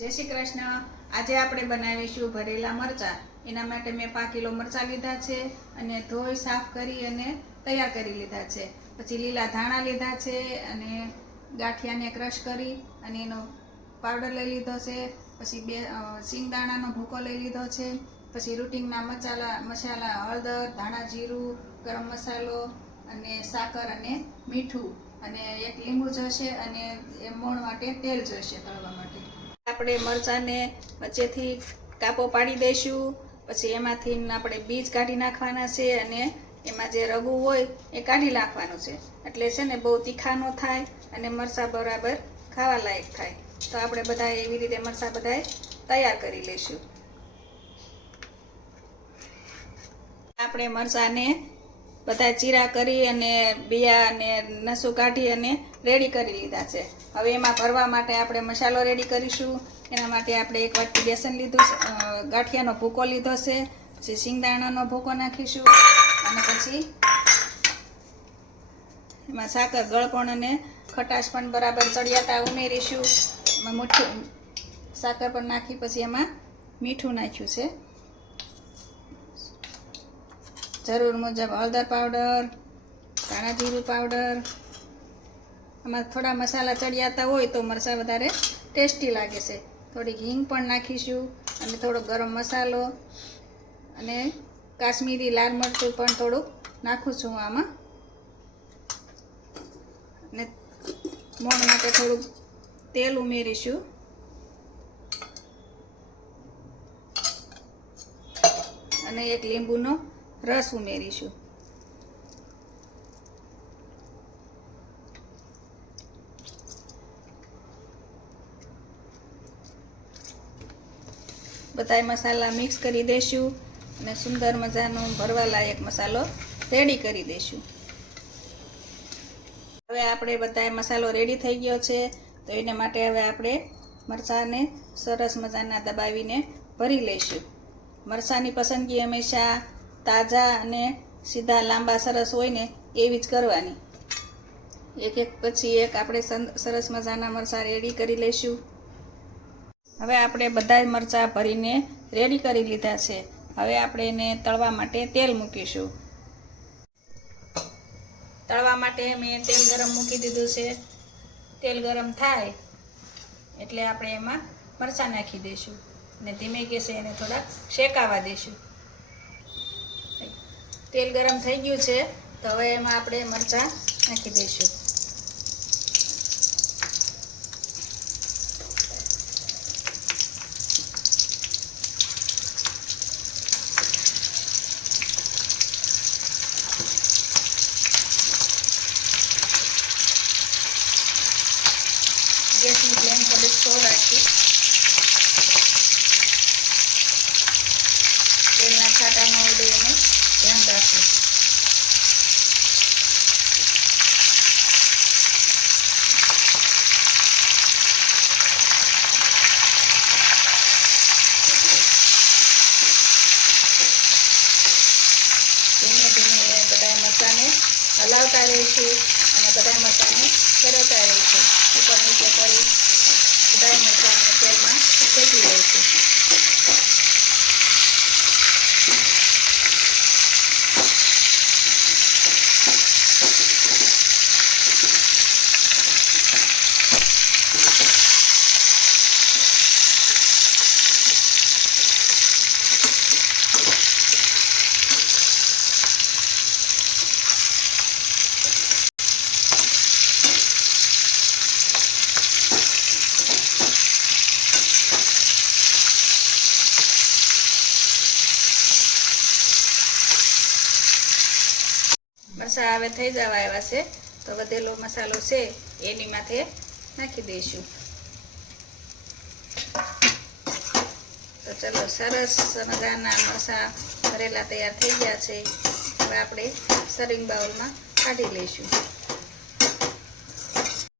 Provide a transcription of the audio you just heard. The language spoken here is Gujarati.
जय श्री कृष्ण। आज આપણે બનાવીશું ભરેલા મરચાં। એના માટે મેં 5 કિલો મરચાં લીધા છે અને ધોઈ સાફ કરી અને તૈયાર કરી લીધા છે। પછી લીલા ધાણા લીધા છે અને ગાંઠિયાને ક્રશ કરી અને એનો પાવડર લઈ લીધો છે। પછી 2 સિંગદાણાનો ભૂકો લઈ લીધો છે। પછી રૂટિનના મસાલા હળદર, ધાણા જીરું, ગરમ મસાલો અને સાકર અને મીઠું અને એક લીંબુ જોશે અને એ મોણ માટે તેલ જોશે તળવા માટે। આપણે મરચાંને વચ્ચેથી કાપો પાડી દઈશું। પછી એમાંથી આપણે બીજ કાઢી નાખવાના છે અને એમાં જે રગું હોય એ કાઢી નાખવાનું છે, એટલે છે ને બહુ તીખા ન થાય અને મરચાં બરાબર ખાવા લાયક થાય। તો આપણે બધા એવી રીતે મરચાં બધા તૈયાર કરી લઈશું। આપણે મરચાંને બધા ચીરા કરી અને બિયા અને નસું કાઢી અને રેડી કરી લીધા છે। હવે એમાં ભરવા માટે આપણે મસાલો રેડી કરીશું। એના માટે આપણે 1 વાટકી બેસન લીધું, ગાંઠિયાનો ભૂકો લીધો છે, પછી સિંગદાણાનો ભૂકો નાખીશું અને પછી એમાં સાકર ગળપણ અને ખટાશ પણ બરાબર ચડિયાતા ઉમેરીશું। એમાં મીઠું સાકર પણ નાખી પછી એમાં મીઠું નાખ્યું છે, જરૂર મુજબ હળદર પાવડર, ધાણા જીરું પાવડર। આમાં થોડા મસાલા ચડિયાતા હોય તો મરચાં વધારે ટેસ્ટી લાગે છે। થોડીક હિંગ પણ નાખીશું અને થોડો ગરમ મસાલો અને કાશ્મીરી લાલ મરચું પણ થોડુંક નાખું છું આમાં અને મોણ માટે થોડુંક તેલ ઉમેરીશું અને એક લીંબુનો રસ ઉમેરીશું। બધા મસાલા મિક્સ કરી દઈશું અને સુંદર મજાનો ભરવા લાયક મસાલો રેડી કરી દઈશું। હવે આપણે બધા મસાલો રેડી થઈ ગયો છે, તો એને માટે હવે આપણે મરચાંને સરસ મજાના દબાવીને ભરી લઈશું। મરચાંની પસંદગી હંમેશા તાજા અને સીધા લાંબા સરસ હોય ને એવી જ કરવાની। એક પછી એક આપણે સરસ મજાના મરચાં રેડી કરી લઈશું। હવે આપણે બધા મરચાં ભરીને રેડી કરી લીધા છે। હવે આપણે એને તળવા માટે તેલ મૂકીશું। તળવા માટે મેં તેલ ગરમ મૂકી દીધું છે। તેલ ગરમ થાય એટલે આપણે એમાં મરચાં નાખી દઈશું અને ધીમે ગેસે એને થોડા શેકાવા દઈશું। તેલ ગરમ થઈ ગયું છે, તો હવે એમાં આપણે મરચાં નાખી દઈશું। ગેસની ફ્લેમ થોડીક સ્લો રાખી તેલના છાંટા ન ઉડે એનું ધ્યાન રાખવું। ધીમે ધીમે બધા મરચાંને હલાવતા રહીશું અને બધા મરચાંને ફેરવતા રહીશું। ઉપર નીચે કરી બધા મરચાંને તેલમાં શેકી લઈશું। મરચાં હવે થઈ જવા આવ્યા છે, તો વધેલો મસાલો છે એની માથે નાખી દઈશું। તો ચલો, સરસ મજાના મરચાં ભરેલા તૈયાર થઈ ગયા છે। હવે આપણે સર્વિંગ બાઉલમાં કાઢી લઈશું।